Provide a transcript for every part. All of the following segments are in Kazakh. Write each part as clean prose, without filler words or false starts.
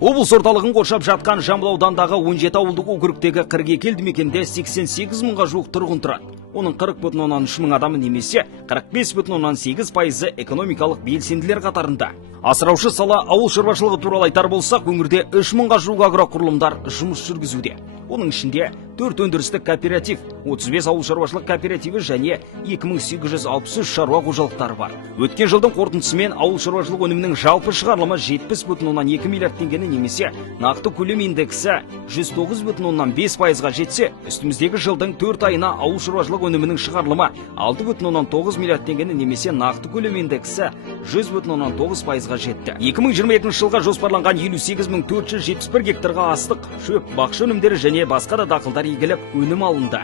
Облыс орталығын қоршап жатқан Жамбыл аудандағы 17 ауылдық округтегі 42 елді мекенде 88 мыңға жуық тұрғын тұрады. Оның 40,3 мың адамы немесе 45,8% экономикалық белсенділер қатарында. Асыраушы сала ауыл шаруашылығы туралы айтар болсақ, өңірде 3 мыңға жуық агроқұрылымдар жұмыс жүргізуде. Оның ішінде 4 өндірістік кооператив, 35 ауыл шаруашылық кооперативі және 2863 шаруа қожалықтары бар. Өткен жылдың қорытындысымен ауыл шаруашылық өнімінің жалпы шығарылымы 70,2 миллиард теңгені немесе нақты көлем индексі 109,5%-ға жетсе, үстіміздегі жылдың 4 айына ауыл шаруашылық өнімінің шығарылымы 6,9 миллиард теңгені немесе нақты көлем индексі 100,9%-ға жетті. 2022 жылға жоспарланған 58.471 гектарға астық, шөп, бақша өнімдері және басқа да дақылдар егіліп, өнім алынды.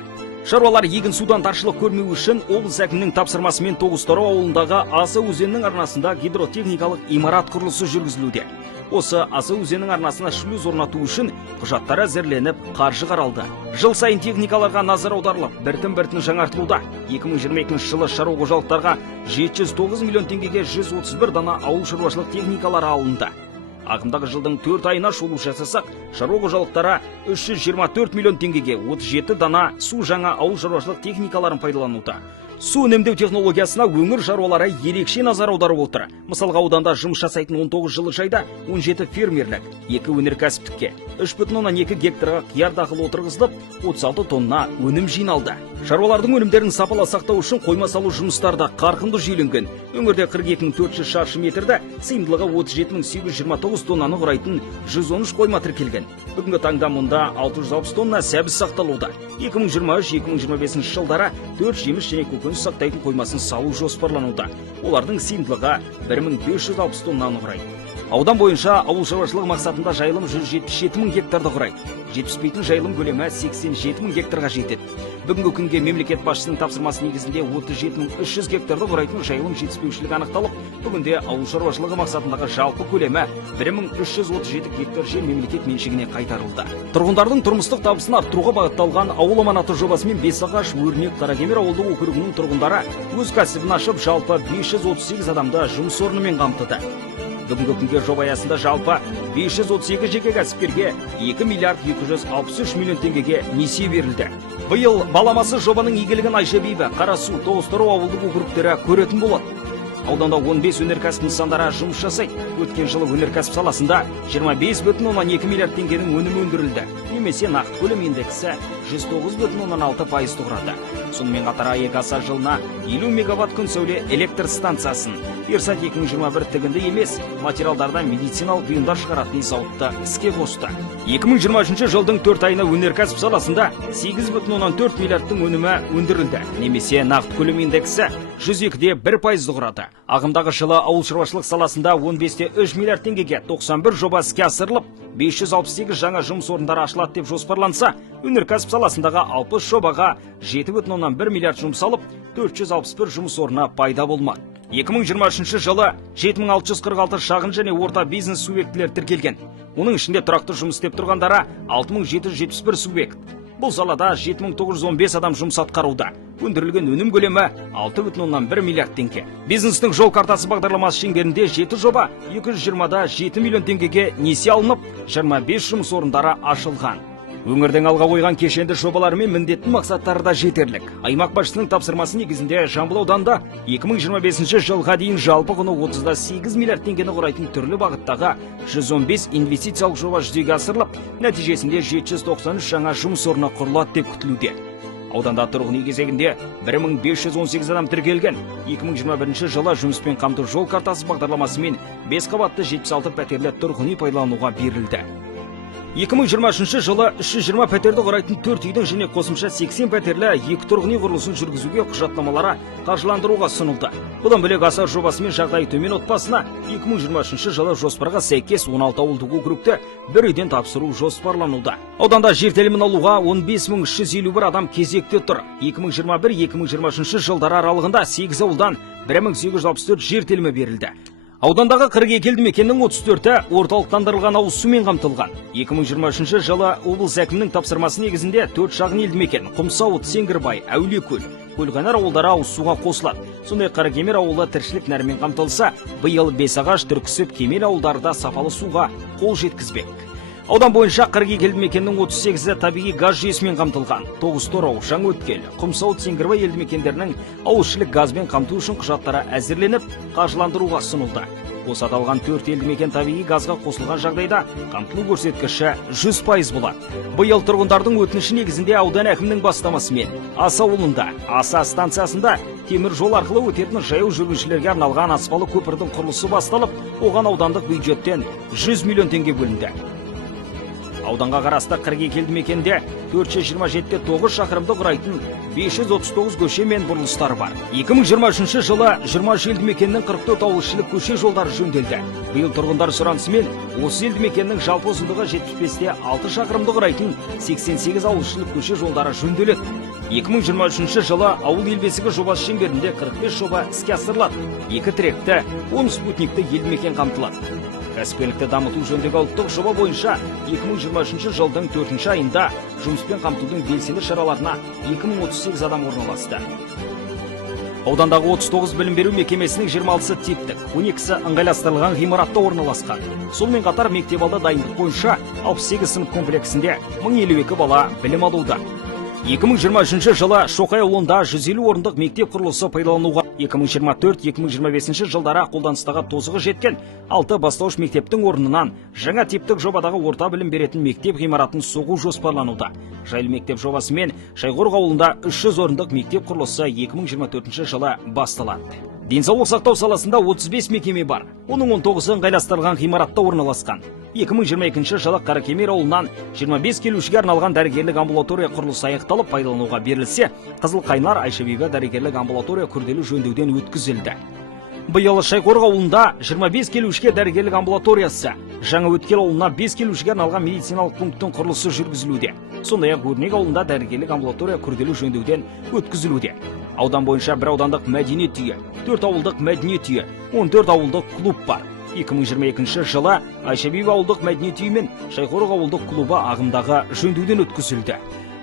Шаруалар егін судан таршылық көрмеу үшін облыс әкімінің тапсырмасымен Тоғызтарау ауылындағы Аса өзенінің арнасында гидротехникалық имарат құрылысы жүргізілуде. Осы Аса өзенінің арнасына шлюз орнату үшін құжаттар әзірленіп, қаржы қаралды. Жыл сайын техникаларға назар аударылып, біртін жаңартылуда. 2022 жылы шаруа қожалықтарға 709 миллион теңгеге 131 дана ауыл шаруашылық техникалары алынды. Ағымдағы жылдың 4 айына шолу жасасақ, шаруа қожалықтары 324 миллион теңгеге 37 дана су жаңа ауыл шаруашылық техникаларын пайдалануда. Су үнемдеу технологиясына өңір шаруалары ерекше назар аударып отыр. Мысалға, ауданда жұмыс жасайтын 19 жылыжайда 17 фермерлік, 2 өнеркәсіптікке, 3,2 гектарға қияр дақыл отырғызылып, 36 тонна өнім жиналды. Шаруалардың өнімдерін сапалы сақтау үшін қойма салу жұмыстарда қарқынды жүйеленген. Өңірде 42.400 шаршы метрді, сыйымдылығы 37.829 тоннаны құрайтын 113 қойма тіркелген. Бүгінгі таңда мұнда 660 тонна сәбіз сақталуда. 2023-2025 жылдары 4 жеміс және көкөніс сақтайтын қоймасын салу жоспарлануда. Олардың сыйымдылығы 1560 тоннаны құрайды. Аудан бойынша ауыл шаруашылығы мақсатында жайылым 177 мың гектарды құрайды. Жетіспейтін жайылым көлемі 87 мың гектарға жетеді. Бүгінгі күнге мемлекет басшысының тапсырмасы негізінде 37.300 гектарды құрайтын жайылым жетіспеушілігі анықталып, бүгінде ауыл шаруашылығы мақсатындағы жалпы көлемі 1337 гектар жер мемлекет меншігіне қайтарылды. Тұрғындардың тұрмыстық табысын арттыруға бағытталған ауыл аманаты жобасымен Бесағаш, Өрнек, Қаракемер ауылдық округінің тұрғындары өз кәсібін ашып, жалпы 538 адамды жұмыс орнымен қамтыды. Бүгінгі күнге жоба аясында жалпы 538 жеке кәсіпкерге 2 миллиард 263 миллион теңгеге несие берілді. Биыл баламасы жобаның игілігін Айшабибі, Қарасу, Тоғызтарау ауылдық округтері көретін болады. Ауданда 15 өнеркәсіп нысандары жұмыс жасайды. Өткен жылы өнеркәсіп саласында 25,2 миллиард теңгенің өнімі өндірілді. Немесе нақты көлем индексі 109,6% құрады. Сонымен қатар АЭК аса жылына 50 мегаватт күн сәуле электр станциясын, Ерсат 2021 тігінді емес, материалдарда медициналық бұйымдар шығаратын зауытты іске қосты. 2023 жылдың 4 айына өнеркәсіп саласында 8,4 миллиардтың өнімі өндірілді. Немесе нақты көлем индексі 102,1% құрады. Ағымдағы жылы ауыл шаруашылық саласында 15,3 миллиард теңгеге 91 жоба іске асырылып, 568 жаңа жұмыс орындары ашылады деп жоспарланса, өнеркәсіп саласындағы 60 жобаға 7,1 миллиард жұмсалып, 461 жұмыс орны пайда болмақ. 2023 жылы 7646 шағын және орта бизнес субъектілер тіркелген. Оның ішінде тұрақты жұмыс істеп тұрғандары 6771 субъект. Бұл салада 7915 адам жұмыс атқаруда. Өндірілген өнім көлемі 6,1 миллиард теңге. Бизнестің жол картасы бағдарламасы шеңберінде 7 жоба 220-да 7 миллион теңгеге несие алынып, 25 жұмыс орындары ашылған. Өңірдің алға қойған кешенді жобалары мен міндетті мақсаттары да жетерлік. Аймақ басшысының тапсырмасы негізінде Жамбыл ауданында 2025 жылға дейін жалпы құны 38 миллиард теңгені құрайтын түрлі бағыттағы 115 инвестициялық жоба жүзеге асырылып, нәтижесінде 793 жаңа жұмыс орны құрылады деп күтілуде. Ауданда тұрғын үй кезегінде 1518 адам тіркелген. 2021 жылы жұмыспен қамту жол картасы бағдарламасымен 5 қабатты 76 пәтерлі тұрғын үй пайдалануға берілді. 2023 жылы 320 пәтерді құрайтын 4 үйдің және қосымша 80 пәтерлі 2 тұрғын үй құрылысын жүргізуге құжаттамалары қаржыландыруға сұнылды. Бұдан бөлек аса жобасымен жағдайы төмен отбасына 2023 жылы жоспарға сәйкес 16 ауылдық округте бір үйден тапсыру жоспарлануда. Ауданда жер телімін алуға 15351 адам кезекте тұр. 2021-2023 жылдары аралығында 8 ауылдан 1864 жер телімі берілді. Аудандағы 42 елді мекеннің 34-і орталықтандырылған ауыз сумен қамтылған. 2023 жылы облыс әкімінің тапсырмасы негізінде 4 шағын елді мекен Құмсауыт, Сеңгірбай, Әулиекөл, Көлқайнар ауылдары ауыз суға қосылады. Сондай Қаракемер ауылы тіршілік нәрімен қамтылса, биыл Бесағаш, Түрксіб, Кемел ауылдарда сапалы суға қол жеткізбек. Аудан бойынша 42 елді мекеннің 38-і табиғи газ жүйесімен қамтылған. 9 Торау, Жаңаөткел, Құмсауыт, Сеңгірбай елді мекендерінің ауызшілік газбен қамту үшін құжаттары әзірленіп, қаржыландыруға сұнылды. Осы аталған 4 елді мекен табиғи газға қосылған жағдайда қамтылу көрсеткіші 100% болады. Биыл тұрғындардың өтініші негізінде аудан әкімінің бастамасымен Аса ауылында, Аса станциясында темір жол арқылы өтетін жаяу жүргіншілерге арналған аспалы көпірдің құрылысы басталып, оған аудандық бюджеттен 100 миллион теңге бөлінді. Ауданға қарасты 42 елді мекенде 427-те 9 шақырымды құрайтын 539 көше мен бұрылыстар бар. 2023 жылы 20 елді мекеннің 44 ауылшылық көше жолдары жөнделді. Биыл тұрғындар сұранысымен осы елді мекеннің жалпы ұзындығы 75-те 6 шақырымды құрайтын 88 ауылшылық көше жолдары жөнделеді. 2023 жылы ауыл ел бесігі жобасы шеңберінде 45 жоба іске асырылады. 2 тіректі, 10 спутникті елді мекен қамтылады. Кәсіпкерлікті дамыту жөніндегі ұлттық жоба бойынша 2023 жылдың 4 айында жұмыспен қамтудың белсенді шараларына 2038 адам орналасты. Аудандағы 39 білім беру мекемесінің 26-сы типтік, 12-сі ыңғайластырылған ғимаратта орналасқан. Сонымен қатар мектепалды дайындық бойынша 68 сынып комплексінде 1052 бала білім алуда. 2023 жылы Шоқай ауылында 150 орындық мектеп құрылысы пайдалануға, 2024-2025 жылдары қолданыстағы тозығы жеткен 6 бастауыш мектептің орнынан жаңа типтік жобадағы орта білім беретін мектеп ғимаратын соғу жоспарлануда. Жайлы мектеп жобасымен Шайқорық ауылында 300 орындық мектеп құрылысы 2024 жылы басталады. Денсаулық сақтау саласында 35 мекеме бар. Оның 19-ы ыңғайластырылған ғимаратта орналасқан. 2022 жылы Қаракемер ауылынан 25 келушіге арналған дәрігерлік амбулатория құрылысы аяқталып пайдалануға берілсе, Қызылқайнар Айша-бибі дәрігерлік амбулатория күрделі жөндеуден өткізілді. Биыл Шайқорық ауылында 25 келушіге дәрігерлік амбулаториясы, Жаңаөткел ауылына 5 келушіге арналған медициналық пункттің құрылысы жүргізілуде. Сондай-ақ Өрнек ауылында дәрігерлік амбулатория күрделі жөндеуден өткізілуде. Аудан бойынша бір аудандық мәдениет үйі, 4 ауылдық мәдениет үйі, 14 ауылдық клуб бар. 2022 жылы Айша-бибі ауылдық мәдениет үйі мен Шайқорық ауылдық клубы ағымдағы жөндеуден өткізілді.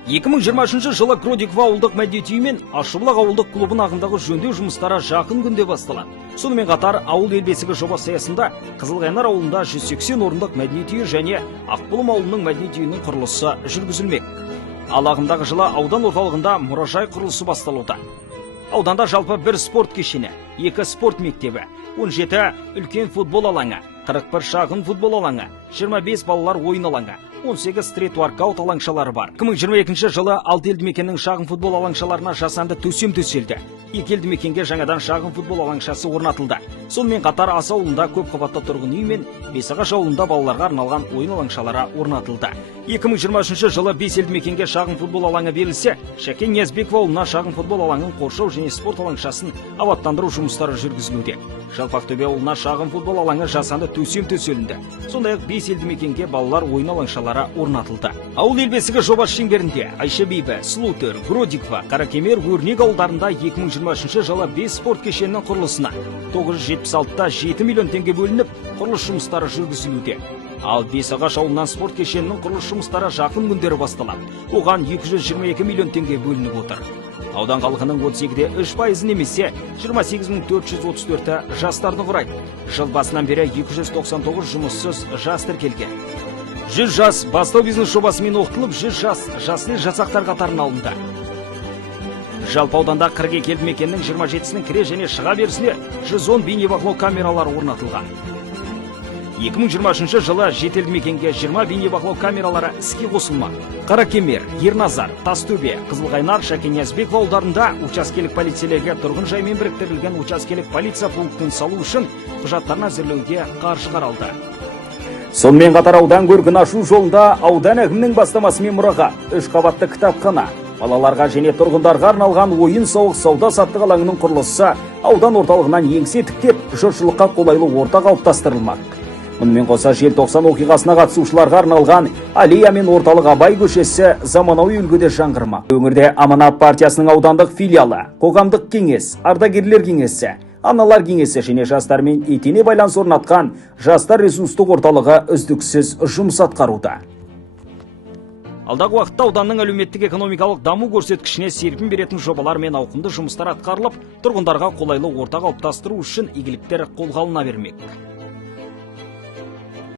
2023 жылы Кродикова ауылдық мәдениет үйі мен Ашшыбұлақ ауылдық клубын ағымдағы жөндеу жұмыстары жақын күнде басталады. Сонымен қатар ауыл ел бесігі жобасы аясында Қызылқайнар ауылында 180 орындық мәдениет үйі және Ақбұлым ауылының мәдениет үйінің құрылысы жүргізілмек. Ал ағымдағы жылы аудан орталығында мұражай құрылысы басталуда. Ауданда жалпы 1 спорт кешені, 2 спорт мектебі, 17 үлкен футбол алаңы, 41 шағын футбол алаңы, 25 балалар ойын алаңы, 18 стрит-воркаут алаңшалары бар. 2022 жылы 6 елді мекеннің шағын футбол алаңшаларына жасанды төсем төселді. 2 елді мекенге жаңадан шағын футбол алаңшасы орнатылды. Сонымен қатар Аса ауылында көп қабатты тұрғын үй мен Бесағаш ауылында балаларға арналған ойын алаңшалары орнатылды. 2023 жылы 5 елді мекенге шағын футбол алаңы берілсе, Шәкен Ниязбеков ауылына шағын футбол алаңын қоршау және спорт алаңшасын абаттандыру жұмыстары жүргізілуде. Жалпақтөбе ауылына шағын футбол алаңы жасанды төсем төселінді. Сондай-ақ 5 елді мекенге балалар ойын алаңшалары орнатылды. Ауыл ел бесігі жобасы шеңберінде Айша-бибі, Сұлутер, Кродикова, Қаракемер, Өрнек ауылдарында 2023 жылы 5 спорт кешенінің құрылысына 976-та 7 миллион теңге бөлініп, құрылыс жұмыстары жүргізілуде. Ал Бесағаш ауылынан спорт кешенінің құрылыс жұмыстары жақын күндері басталады. Оған 222 миллион теңге бөлініп отыр. Аудан халқының 32-де 3% немесе 28434-ті жастарды құрайды. Жыл басынан бері 299 жұмыссыз жас тіркелген. 100 жас бастау бизнес жобасымен оқытылып, 100 жас жасыл жасақтар қатарына алынды. Жалпы ауданда 42 елді мекеннің 27-сінің кіре және шыға берісіне 110 бейнебақылау камералары орнатылған. 2023 жылы 7 елді мекенге 20 бейнебақылау камералары іске қосылмақ. Қаракемер, Ерназар, Тастөбе, Қызылқайнар, Шәкен Ниязбеков ауылдарында учаскелік полицейлерге тұрғын жаймен біріктірілген учаскелік полиция пунктін салу үшін құжаттарын әзірлеуге қаржы қаралды. Сонымен қатар аудан көркін ашу жолында аудан әкімінің бастамасымен мұраға 3 қабатты кітапхана, балаларға және тұрғындарға арналған ойын-сауық сауда-саттық алаңының құрылысы аудан орталығынан еңсе тіктеп, жұртшылыққа қолайлы орта қалыптастырылмақ. Мұнымен қоса желтоқсан оқиғасына қатысушыларға арналған аллея мен орталық Абай көшесі заманауи үлгіде жаңғырмақ. Өңірде Аманат партиясының аудандық филиалы, қоғамдық кеңес, ардагерлер кеңесі, аналар кеңесі және жастармен етене байланыс орнатқан жастар ресурстық орталығы үздіксіз жұмыс атқаруда. Алдағы уақытта ауданның әлеуметтік экономикалық даму көрсеткішіне серпін беретін жобалар мен ауқымды жұмыстар атқарылып, тұрғындарға қолайлы орта қалыптастыру үшін игіліктер қолға алына бермек.